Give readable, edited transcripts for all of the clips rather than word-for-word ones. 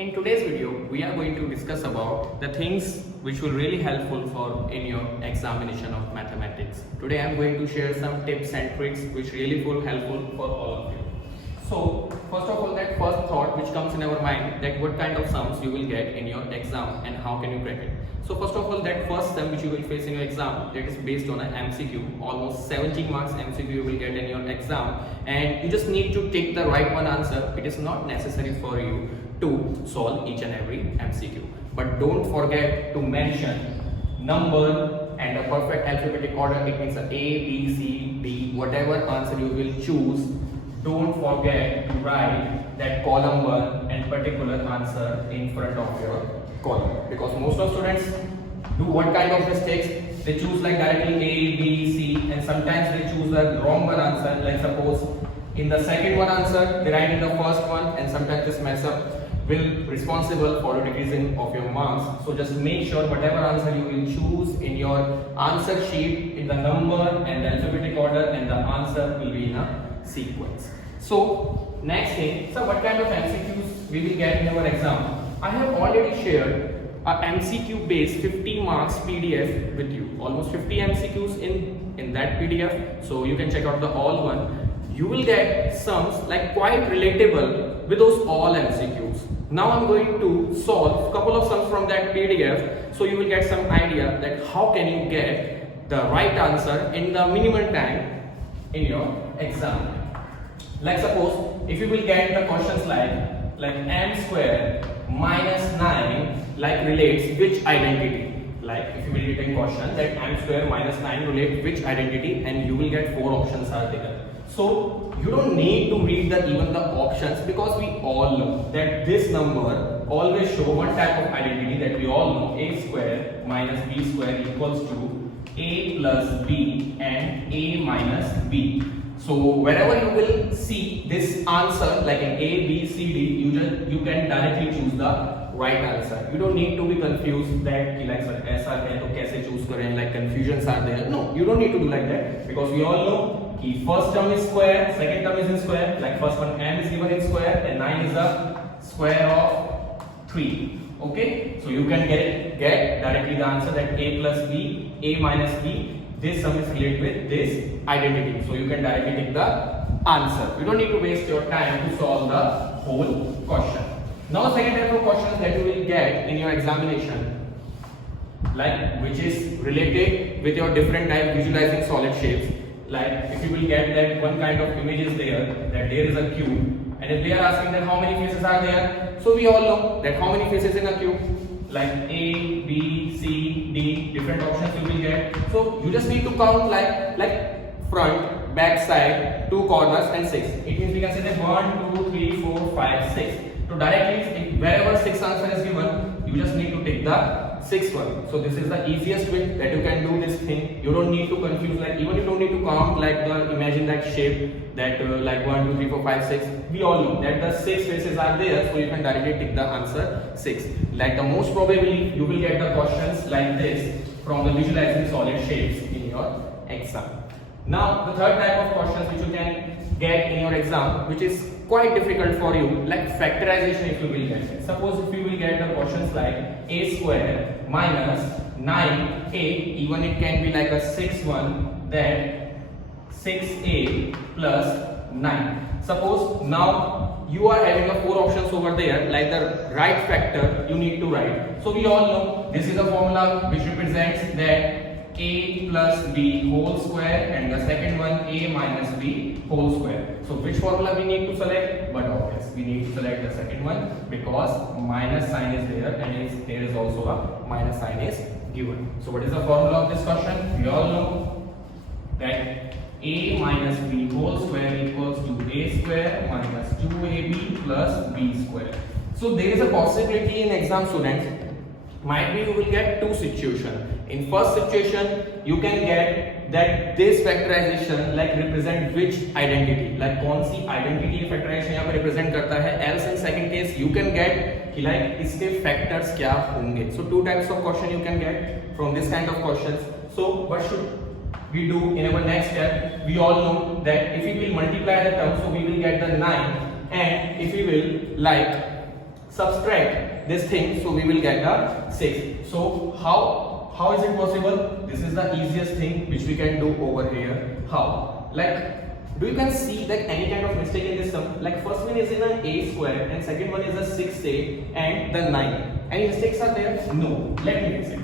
In today's video, we are going to discuss about the things which will really helpful for in your examination of mathematics. Today I am going to share some tips and tricks which really will helpful for all of you. So first of all, that first thought which comes in our mind, that what kind of sums you will get in your exam and how can you crack it. So first of all, that first sum which you will face in your exam, that is based on an MCQ, almost 17 marks MCQ you will get in your exam, and you just need to take the right one answer. It is not necessary for you to solve each and every MCQ, but don't forget to mention number and a perfect alphabetic order. It means A, B, C, D, whatever answer you will choose. Don't forget to write that column 1 and particular answer in front of your column, because most of students do what kind of mistakes? They choose like directly A, B, C, and sometimes they choose the wrong one answer. Like suppose in the second one answer they write in the first one, and sometimes this mess up will responsible for the decreasing of your marks. So just make sure whatever answer you will choose in your answer sheet, in the number and the alphabetic order, and the answer will be in a sequence. So next thing, so what kind of MCQs we will get in our exam? I have already shared a MCQ based 50 marks PDF with you, almost 50 MCQs in that PDF, so you can check out the all one. You will get sums like quite relatable with those all MCQs. Now I'm going to solve a couple of sums from that PDF, so you will get some idea that how can you get the right answer in the minimum time in your exam. Like suppose if you will get the questions like m square minus 9 like relates which identity, like if you will get a question that m square minus 9 relate which identity, and you will get 4 options are there. So you don't need to read even the options, because we all know that this number always show one type of identity that we all know, a square minus b square equals to a plus b and a minus b. So wherever you will see this answer like an A, B, C, D, you can directly choose the right answer. You don't need to be confused that like sir ऐसा है तो कैसे choose करें, like confusions are there. No, you don't need to do like that, because we all know कि first term is square, second term is in square. Like first one m is given in square and 9 is the square of 3. Okay, so you can get directly the answer that a plus b, a minus b. This sum is related with this identity, so you can directly take the answer. You don't need to waste your time to solve the whole question. Now the second type of questions that you will get in your examination, like which is related with your different type visualizing solid shapes. Like if you will get that one kind of image is there, that there is a cube, and if they are asking that how many faces are there, so we all know that how many faces in a cube, like A, B, C, D, different options you will get. So you just need to count like front, back side, 2 corners and 6. It means we can say that 1, 2, 3, 4, 5, 6. So directly wherever 6 answer is given, you just need to take the 6th one. So this is the easiest way that you can do this thing. You don't need to confuse, like even you don't need to count like the imagine that shape that like 1, 2, 3, 4, 5, 6. We all know that the 6 faces are there, so you can directly take the answer 6. Like the most probably you will get the questions like this from the visualizing solid shapes in your exam. Now the third type of questions which you can get in your exam, which is quite difficult for you, like factorization. If you will get, suppose if you will get the questions like a square minus 9a, even it can be like a 6th one, that 6a plus 9. Suppose now you are having a 4 options over there, like the right factor you need to write. So we all know this is a formula which represents that a plus b whole square, and the second one a minus b whole square. So which formula we need to select? But obvious, we need to select the second one, because minus sign is there, and there is also a minus sign is given. So what is the formula of this question? We all know that a minus b whole square equals to a square minus 2ab plus b square. So there is a possibility in exam, students, might be you will get 2 situations. In first situation, you can get that this factorization like represent which identity, like कौन सी identity factorization यहाँ पे represent करता है. Else in second case, you can get कि like इसके factors क्या होंगे. So 2 types of question you can get from this kind of questions. So what should we do in our next step? We all know that if we will multiply the terms, so we will get the 9, and if we will like subtract this thing, so we will get a 6. So how is it possible? This is the easiest thing which we can do over here. How? Like, do you can see that any kind of mistake in this sum? Like first one is in an a square and second one is a 6a and the 9. Any mistakes are there? No. Let me fix it.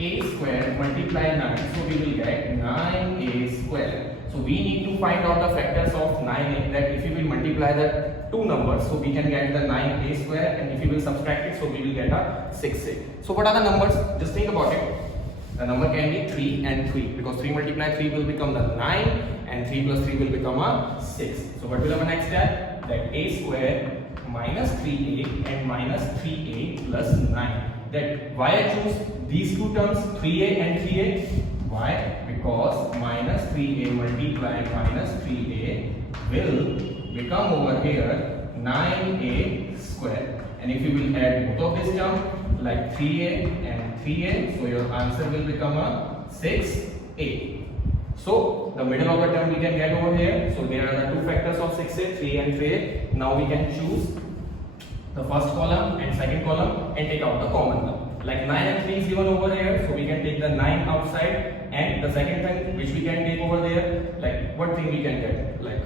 A square multiply 9, so we will get 9a square. So we need to find out the factors of 9a, that if we will multiply the two numbers, so we can get the 9a square, and if we will subtract it, so we will get a 6a. So what are the numbers? Just think about it. The number can be 3 and 3, because 3 multiply 3 will become the 9 and 3 plus 3 will become a 6. So what will our next step? That a square minus 3a and minus 3a plus 9. That why I choose these two terms 3a and 3a? Why? Because minus 3a multiplied minus 3a will become over here 9a square. And if you will add both of this term like 3a and 3a, so your answer will become a 6a. So the middle of the term we can get over here. So there are the two factors of 6a, 3 and 3a. Now we can choose the first column and second column and take out the common one. Like 9 and 3 is given over here, so we can take the 9 outside, and the second thing which we can take over there, like what thing we can get? Like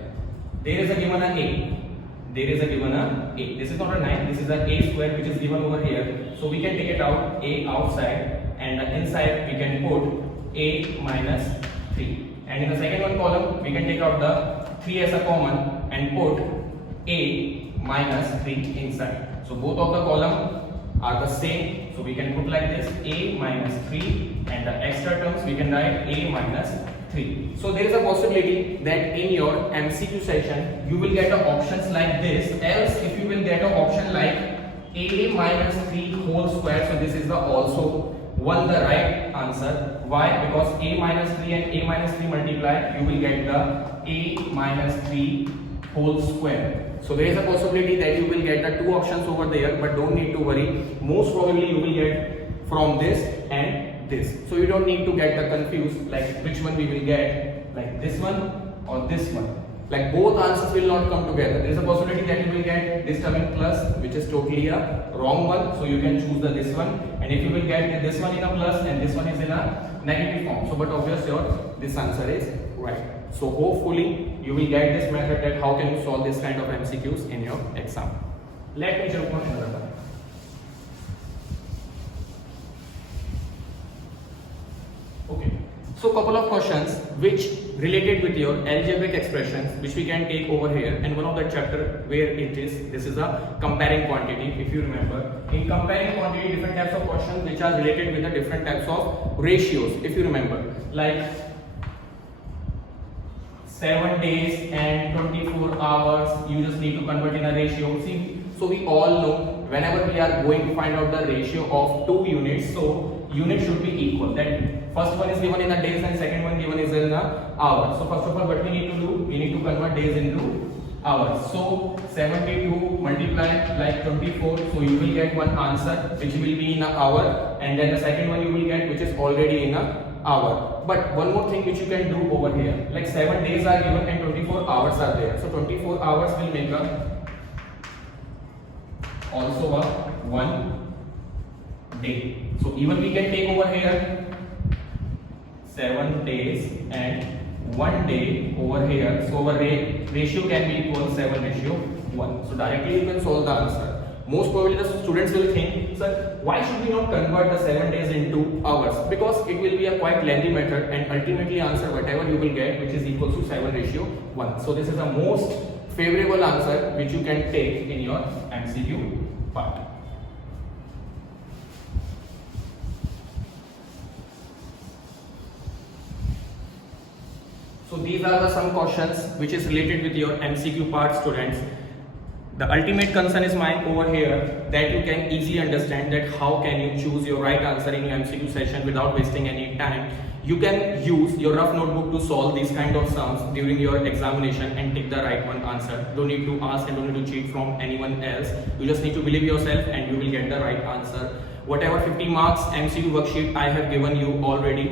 there is a given a a. There is a given a a. This is not a 9, this is a a square which is given over here. So we can take it out, a outside, and inside we can put a minus 3. And in the second one column, we can take out the 3 as a common and put a minus 3 inside. So both of the column are the same, so we can put like this a minus 3, and the extra terms we can write a minus 3. So there is a possibility that in your MCQ session you will get options like this, else if you will get an option like a minus 3 whole square, so this is the also one the right answer. Why? Because a minus 3 and a minus 3 multiply, you will get the a minus 3 whole square. So there is a possibility that you will get the two options over there, but don't need to worry. Most probably you will get from this and this. So you don't need to get the confused like which one we will get, like this one or this one. Like both answers will not come together. There is a possibility that you will get this term in plus, which is totally a wrong one. So you can choose the this one. And if you will get this one in a plus and this one is in a negative form. So but obviously this answer is right. So hopefully you will get this method that how can you solve this kind of MCQs in your exam. Let me jump on another one. Okay. So couple of questions which related with your algebraic expressions which we can take over here, and one of the chapter where it is, this is a comparing quantity. If you remember, in comparing quantity different types of questions which are related with the different types of ratios. If you remember, like 7 days and 24 hours, you just need to convert in a ratio. See, so we all know whenever we are going to find out the ratio of two units, so unit should be equal. That first one is given in a days and second one given is in a hours. So first of all, what we need to do, we need to convert days into hours. So 72 multiply like 24, so you will get one answer which will be in an hour, and then the second one you will get which is already in a hour. But one more thing which you can do over here, like 7 days are given and 24 hours are there. So 24 hours will make a also a 1 day. So even we can take over here 7 days and 1 day over here. So our ratio can be equal 7:1. So directly you can solve the answer. Most probably the students will think, sir, why should we not convert the 7 days into hours? Because it will be a quite lengthy method and ultimately answer whatever you will get, which is equal to 7:1. So this is the most favorable answer which you can take in your MCQ part. So these are the some questions which is related with your MCQ part, students. The ultimate concern is mine over here that you can easily understand that how can you choose your right answer in your MCQ session without wasting any time. You can use your rough notebook to solve these kind of sums during your examination and take the right one answer. Don't need to ask and don't need to cheat from anyone else. You just need to believe yourself and you will get the right answer. Whatever 50 marks MCQ worksheet I have given you already,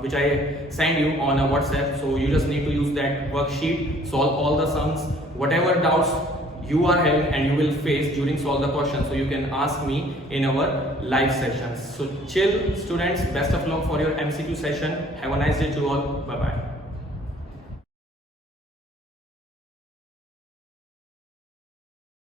which I send you on a WhatsApp. So you just need to use that worksheet, solve all the sums. Whatever doubts you are having and you will face during solve the question, so you can ask me in our live sessions. So chill students, best of luck for your MCQ session. Have a nice day to all. Bye bye.